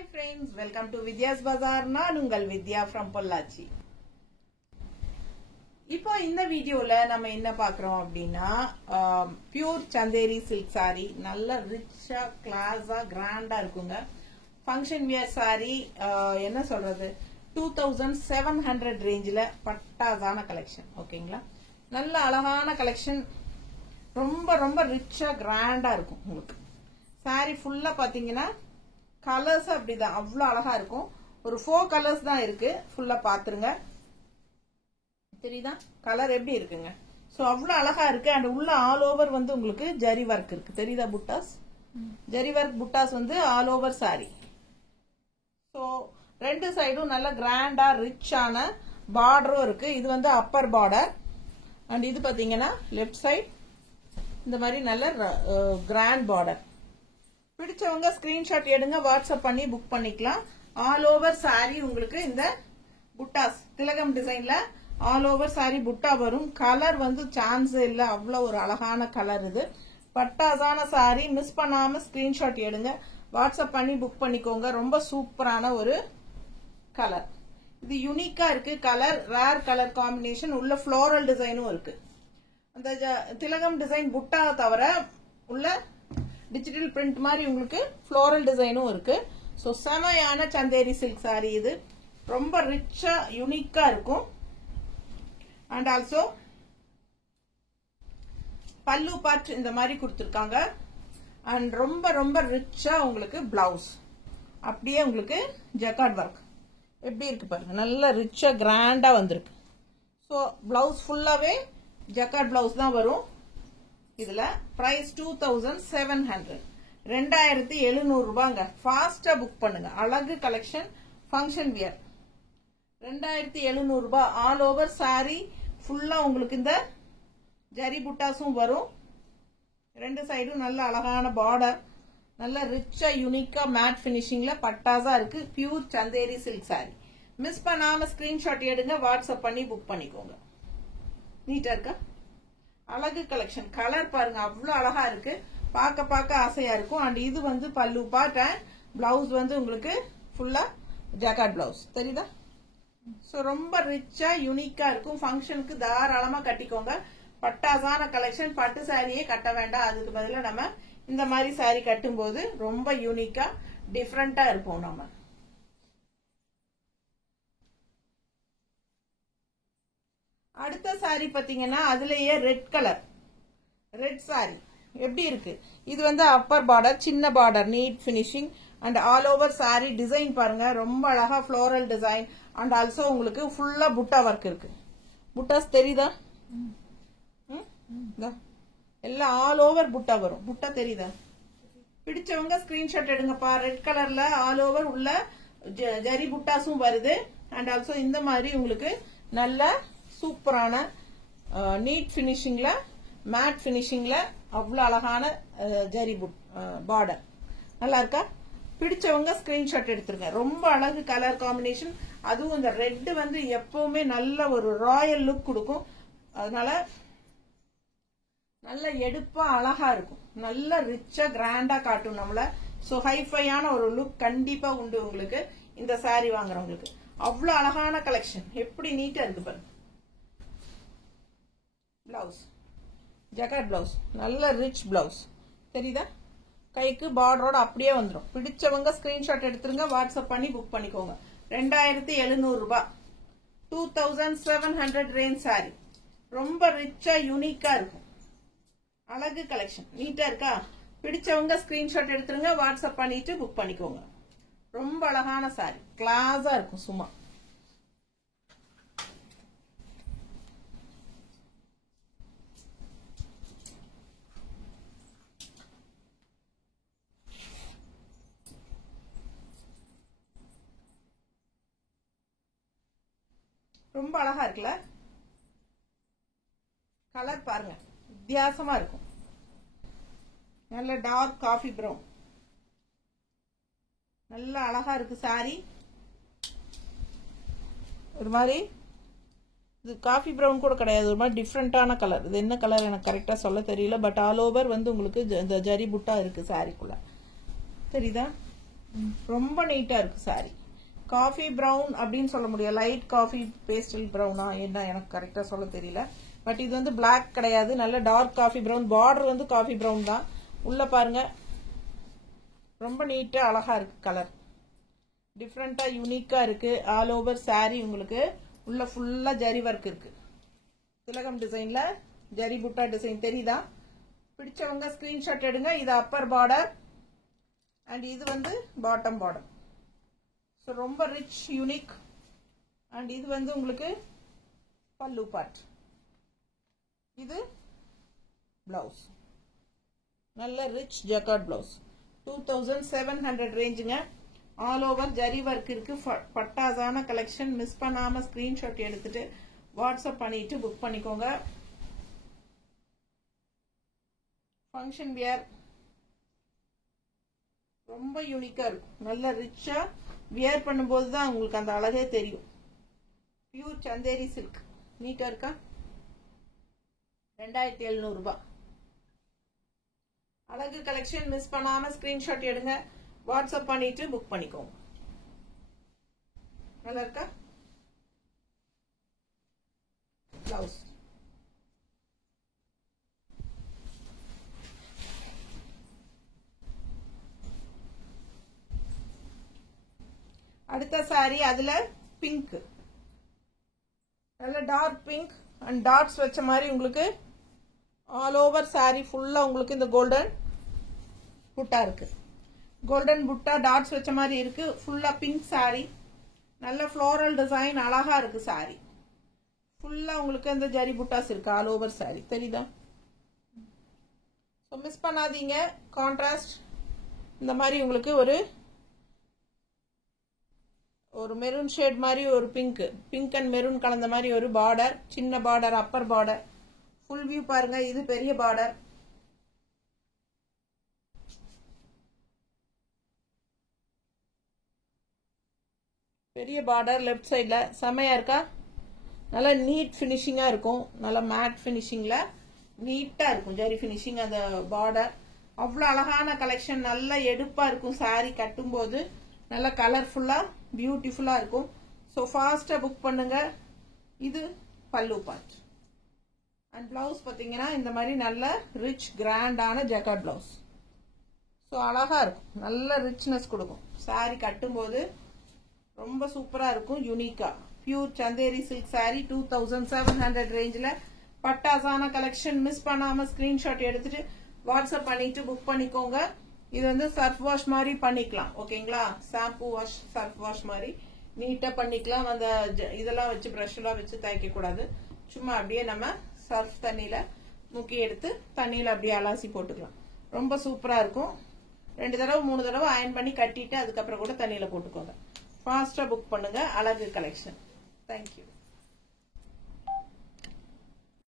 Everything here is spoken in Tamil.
Hi friends, welcome to Vidya's Bazaar. நான் உங்கள் வித்யா from பொள்ளாச்சி. இப்போ இந்த வீடியோல நம்ம என்ன பார்க்கறோம் அப்படின்னா பியூர் சந்தேரி சில்க் saree நல்ல ரிச்சா கிளாஸா கிராண்டா இருக்குங்க. ஃபங்க்ஷன் வியர் saree என்ன சொல்றது 2700 ரேஞ்சில பட்டாசான கலெக்ஷன். ஓகேங்களா? நல்ல அழகான கலெக்ஷன், ரொம்ப ரொம்ப ரிச்சா கிராண்டா இருக்கும். உங்களுக்கு saree ஃபுல்லா பாத்தீங்கன்னா கலர்ஸ் அப்படிதான் அவ்வளவு அழகா இருக்கும். ஒரு 4 கலர்ஸ் தான் இருக்கு. ஃபுல்லா பாத்துருங்க, தெரியுதா கலர் எப்படி இருக்குங்க. சோ அவ்வளவு அழகா இருக்கு. அண்ட் உள்ள ஆல் ஓவர் வந்து உங்களுக்கு ஜரி ஒர்க் இருக்கு, தெரியுதா புட்டாஸ், ஜரி ஒர்க் புட்டாஸ் வந்து ஆல் ஓவர் saree. சோ ரெண்டு சைடும் நல்ல கிராண்டா ரிச்சான பார்டரும் இருக்கு. இது வந்து அப்பர் பார்டர் அண்ட் இது பாத்தீங்கன்னா லெஃப்ட் சைடு இந்த மாதிரி நல்ல கிராண்ட் பார்டர். பிடிச்சவங்க ஸ்கிரீன்ஷாட் எடுங்க, வாட்ஸ்அப் பண்ணி புக் பண்ணிக்கலாம். ஆல் ஓவர் saree உங்களுக்கு இந்த புட்டாஸ் திலகம் டிசைன்ல ஆல் ஓவர் saree புட்டா வரும். கலர் வந்து சான்ஸ் இல்ல, அவ்வளவு ஒரு அழகான கலர். இது பட்டாசான saree, மிஸ் பண்ணாம ஸ்கிரீன்ஷாட் எடுங்க, வாட்ஸ்அப் பண்ணி புக் பண்ணிக்கோங்க. ரொம்ப சூப்பரான ஒரு கலர். இது யூனிக்கா இருக்கு கலர், ரேர் கலர் காம்பினேஷன். உள்ள ஃப்ளோரல் டிசைனும் இருக்கு. அந்த திலகம் டிசைன் புட்டா தவிர உள்ள டிஜிட்டல் பிரிண்ட் மாதிரி உங்களுக்கு ஃப்ளோரல் டிசைனும் இருக்கு. சோ செமையான சந்தேரி சில்க் saree. இது ரொம்ப ரிச்சா யூனிக்கா இருக்கும். அண்ட் ஆல்சோ பல்லு பார்ட் இந்த மாதிரி கொடுத்திருக்காங்க. அண்ட் ரொம்ப ரொம்ப ரிச்சா உங்களுக்கு பிளவுஸ் அப்படியே உங்களுக்கு ஜக்கார்ட் ஒர்க் எப்படி இருக்கு பாருங்க, நல்ல ரிச்சா கிராண்டா வந்திருக்கு. சோ பிளவுஸ் ஃபுல்லாவே ஜக்கார்ட் பிளவுஸ் தான் வரும். இதுல பிரைஸ் 2700, 2700 ரூபாங்க. ஃபாஸ்டா புக் பண்ணுங்க. அழகு கலெக்ஷன், ஃபங்க்ஷன் வியர். 2700 ரூபாய். ஆல் ஓவர் saree ஃபுல்லா உங்களுக்கு இந்த ஜரி புட்டாஸும் வரும். ரெண்டு சைடும் நல்ல அழகான பார்டர், நல்ல ரிச்சா யூனிக்கா மேட் பினிஷிங்ல பட்டாசா இருக்கு. Pure Chanderi silk saree. Miss பண்ணாம ஸ்கிரீன்ஷாட் எடுங்க, வாட்ஸ்அப் பண்ணி புக் பண்ணிக்கோங்க. நீட்டா இருக்கா? அழகு கலெக்ஷன். கலர் பாருங்க அவ்வளவு அழகா இருக்கு, பார்க்க பார்க்க ஆசையா இருக்கும். அண்ட் இது வந்து பல்லு பார்ட் அண்ட் பிளவுஸ் வந்து உங்களுக்கு ஃபுல்லா ஜக்கார்ட் பிளவுஸ், தெரியுதா? சோ ரொம்ப ரிச்சா யூனிக்கா இருக்கும். ஃபங்க்ஷனுக்கு தாராளமா கட்டிக்கோங்க. பட்டாசான கலெக்ஷன். பட்டு சாரியே கட்ட வேண்டாம், அதுக்கு பதிலா நம்ம இந்த மாதிரி saree கட்டும் போது ரொம்ப யூனிக்கா டிஃப்ரெண்டா இருப்போம் நம்ம. அடுத்த saree பாத்தீங்கன்னா அதுலயே ரெட் கலர், ரெட் saree எப்படி இருக்கு. இது வந்து அப்பர் பார்டர், சின்ன border, neat finishing and all over saree design பாருங்க ரொம்ப அழகா ஃப்ளோரல் டிசைன். அண்ட் ஆல்சோ உங்களுக்கு ஃபுல்லா புட்டா ஒர்க் இருக்கு. புட்டாஸ் தெரியுதா? எல்லாம் ஆல் ஓவர் புட்டா வரும். புட்டா தெரியுதா? பிடிச்சவங்க ஸ்கிரீன்ஷாட் எடுங்கப்பா. ரெட் கலர்ல ஆல் ஓவர் உள்ள ஜரி புட்டாஸும் வருது. அண்ட் ஆல்சோ இந்த மாதிரி உங்களுக்கு நல்ல சூப்பரான நீட் பினிஷிங்ல மேட் பினிஷிங்ல அவ்வளவு அழகான ஜரி பார்டர். நல்லா இருக்கா? பிடிச்சவங்க ஸ்கிரீன்ஷாட் எடுத்துருங்க. ரொம்ப அழகு கலர் காம்பினேஷன். அதுவும் இந்த ரெட் வந்து எப்பவுமே நல்ல ஒரு ராயல் லுக் கொடுக்கும். அதனால நல்ல எடுப்பா அழகா இருக்கும், நல்ல ரிச்சா கிராண்டா காட்டும் நம்மள. சோ ஹைஃபையான ஒரு லுக் கண்டிப்பா உண்டு உங்களுக்கு இந்த saree வாங்குறவங்களுக்கு. அவ்வளவு அழகான கலெக்ஷன், எப்படி நீட்டா இருக்கு பாருங்க. பிளவுஸ் ஜக்கார்ட் பிளவுஸ், நல்ல ரிச் பிளவுஸ், தெரியுதா? கைக்கு பார்டரோட அப்படியே வந்துடும். பிடிச்சவங்க ஸ்கிரீன்ஷாட் எடுத்துருங்க, வாட்ஸ்அப் பண்ணி புக் பண்ணிக்கோங்க. 2700 ரூபாய். 2700 ரேஞ்ச் saree. ரொம்ப ரிச்சா யூனிக்கா இருக்கும். அழகு கலெக்ஷன், நீட்டா இருக்கா? பிடிச்சவங்க ஸ்கிரீன்ஷாட் எடுத்துருங்க, வாட்ஸ்அப் பண்ணிட்டு புக் பண்ணிக்கோங்க. ரொம்ப அழகான saree, கிளாஸா இருக்கும் சும்மா. ரொம்ப அழகா இருக்குல்ல? கலர் பாருங்க வித்தியாசமா இருக்கும். நல்ல டார்க் காஃபி பிரவுன், நல்ல அழகா இருக்கு saree. ஒரு மாதிரி இது காஃபி பிரவுன் கூட கிடையாது, ஒரு மாதிரி டிஃப்ரெண்டான கலர். இது என்ன கலர் எனக்கு கரெக்டா சொல்ல தெரியல. பட் ஆல் ஓவர் வந்து உங்களுக்கு இந்த ஜரி புட்டா இருக்கு சாரிக்குள்ள, தெரியுதா? ரொம்ப நீட்டா இருக்கு சாரி. காஃபி பிரவுன் அப்படின்னு சொல்ல முடியாது, லைட் காஃபி பேஸ்டல் பிரவுனா என்ன எனக்கு கரெக்டா சொல்ல தெரியல. பட் இது வந்து பிளாக் கிடையாது, நல்ல டார்க் காஃபி பிரவுன். பார்டர் வந்து காஃபி பிரவுன் தான். உள்ள பாருங்க ரொம்ப நீட்டா அழகா இருக்கு. கலர் டிஃப்ரெண்டா யூனிக்கா இருக்கு. ஆல் ஓவர் சாரி உங்களுக்கு உள்ள ஃபுல்லா ஜரி ஒர்க் இருக்கு. திலகம் டிசைன்ல ஜரி புட்டா டிசைன் தெரியுதா? பிடிச்சவங்க ஸ்கிரீன்ஷாட் எடுங்க. இது அப்பர் பார்டர் அண்ட் இது வந்து பாட்டம் பார்டர். ஸோ ரொம்ப ரிச் யூனிக். அண்ட் இது வந்து உங்களுக்கு பல்லு பார்ட். இது பிளவுஸ், நல்ல ரிச் ஜக்கார்ட் பிளவுஸ். 2700 ரேஞ்சுங்க. ஆல் ஓவர் ஜரி ஒர்க் இருக்கு. பட்டாசான கலெக்ஷன். மிஸ் பண்ணாம ஸ்கிரீன்ஷாட் எடுத்துட்டு வாட்ஸ்அப் பண்ணிட்டு புக் பண்ணிக்கோங்க. ஃபங்க்ஷன் வியர் ரொம்ப யூனிக்கா இருக்கும். நல்ல ரிச்சா வியர் பண்ணும்போது தான் உங்களுக்கு அந்த அழகே தெரியும். Pure Chanderi silk. நீட்டா இருக்கா? 2700 ரூபாய். அழகு கலெக்ஷன். மிஸ் பண்ணாம ஸ்கிரீன்ஷாட் எடுங்க, வாட்ஸ்அப் பண்ணிட்டு புக் பண்ணிக்கோங்க. நல்லா இருக்கா? பிளவுஸ் அடுத்த சாரி. அதுல பிங்க், நல்ல டார்க் பிங்க் அண்ட் டாட்ஸ் வச்ச மாதிரி உங்களுக்கு ஆல் ஓவர் சாரி ஃபுல்லா உங்களுக்கு இந்த கோல்டன் புட்டா இருக்கு. கோல்டன் புட்டா டாட்ஸ் வச்ச மாதிரி இருக்கு. ஃபுல்லா பிங்க் சாரி. நல்ல ஃப்ளோரல் டிசைன், அழகா இருக்கு சாரி. ஃபுல்லா உங்களுக்கு அந்த ஜரி புட்டாஸ் இருக்கு ஆல் ஓவர் சாரி. தெரியுதா? ஸோ மிஸ் பண்ணாதீங்க. கான்ட்ராஸ்ட் இந்த மாதிரி உங்களுக்கு ஒரு மெரூன் ஷேட் மாதிரி ஒரு பிங்க் அண்ட் மெரூன் கலந்த மாதிரி ஒரு பார்டர். சின்ன border, Appar border. Full view பாருங்க. இது பெரிய பார்டர். பெரிய பார்டர் லெஃப்ட் சைட்ல. செமையா இருக்கா? நல்லா நீட் பினிஷிங்கா இருக்கும். நல்லா மேட் பினிஷிங்ல நீட்டா இருக்கும் ஜரி பினிஷிங். அந்த பார்டர் அவ்வளவு அழகான கலெக்ஷன். நல்லா எடுப்பா இருக்கும் சாரி கட்டும் போது. நல்லா கலர்ஃபுல்லா பியூட்டிஃபுல்லா இருக்கும். ஸோ ஃபாஸ்டா புக் பண்ணுங்க. இது பல்லு பார்ட். அண்ட் பிளவுஸ் பாத்தீங்கன்னா இந்த மாதிரி நல்ல ரிச் கிராண்டான ஜக்கார்ட் பிளவுஸ். ஸோ அழகா இருக்கும். நல்ல ரிச்னஸ் கொடுக்கும். சாரி கட்டும் போது ரொம்ப சூப்பரா இருக்கும். யூனிக்கா பியூர் சந்தேரி சில்க் சாரி 2700 ரேஞ்சில் பட்டாசான கலெக்ஷன். மிஸ் பண்ணாம ஸ்கிரீன்ஷாட் எடுத்துட்டு வாட்ஸ்அப் பண்ணிட்டு புக் பண்ணிக்கோங்க. இது வந்து சர்ஃப் வாஷ் மாதிரி பண்ணிக்கலாம். ஓகேங்களா? ஷாம்பு வாஷ், சர்ஃப் வாஷ் மாதிரி நீட்டா பண்ணிக்கலாம். அந்த இதெல்லாம் வச்சு பிரஷ் எல்லாம் வச்சு தேய்க்க கூடாது. சும்மா அப்படியே நம்ம சர்ஃப் தண்ணியில முக்கி எடுத்து தண்ணியில அப்படியே அலாசி போட்டுக்கலாம். ரொம்ப சூப்பரா இருக்கும். 2 தடவை 3 தடவை அயன் பண்ணி கட்டிட்டு அதுக்கப்புறம் கூட தண்ணியில போட்டுக்கோங்க. ஃபாஸ்டா புக் பண்ணுங்க. அழகு கலெக்ஷன். தேங்க்யூ.